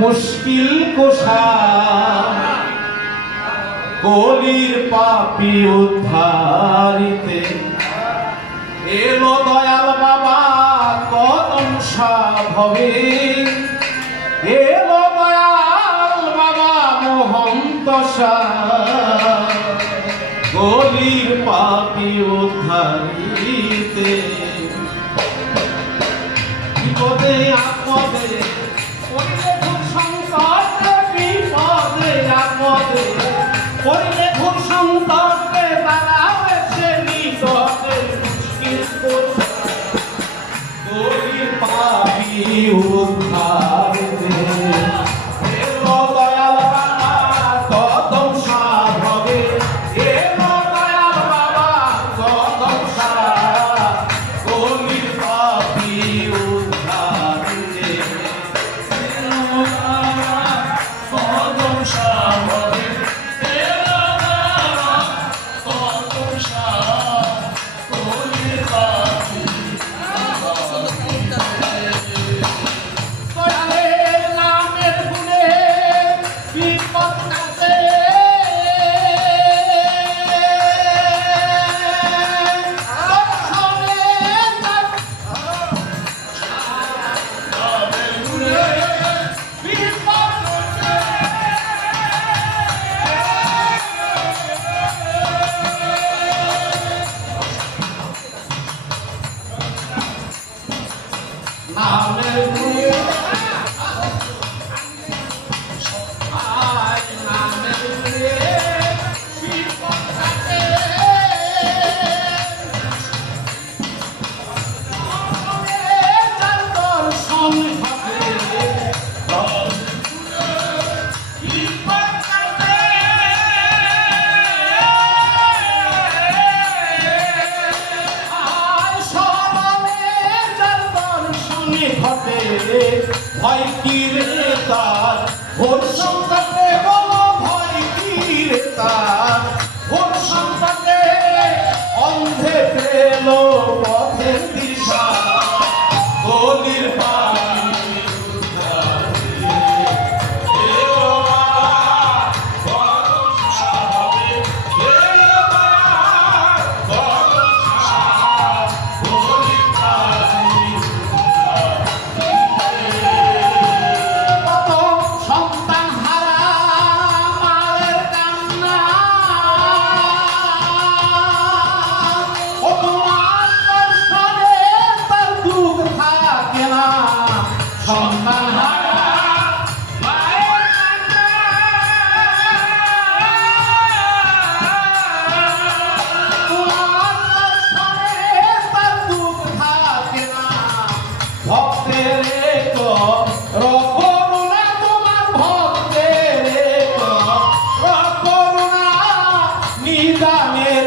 মুশকিল কোষা। গলির পাপি উদ্ধারিতে। এলো দয়াল বাবা, কদম সাভবে এলো দয়াল বাবা, মহন্ত গলির পাপি উদ্ধারিতে। বিপদে আপদে ഉദ്ധാരേ Santa Terra. ইদানের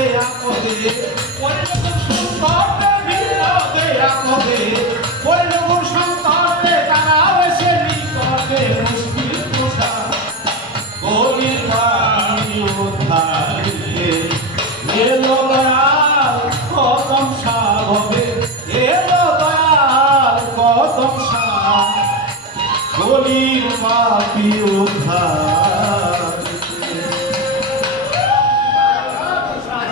বিপদে আপদে পরে যখন সংকটে বিপদে আপদে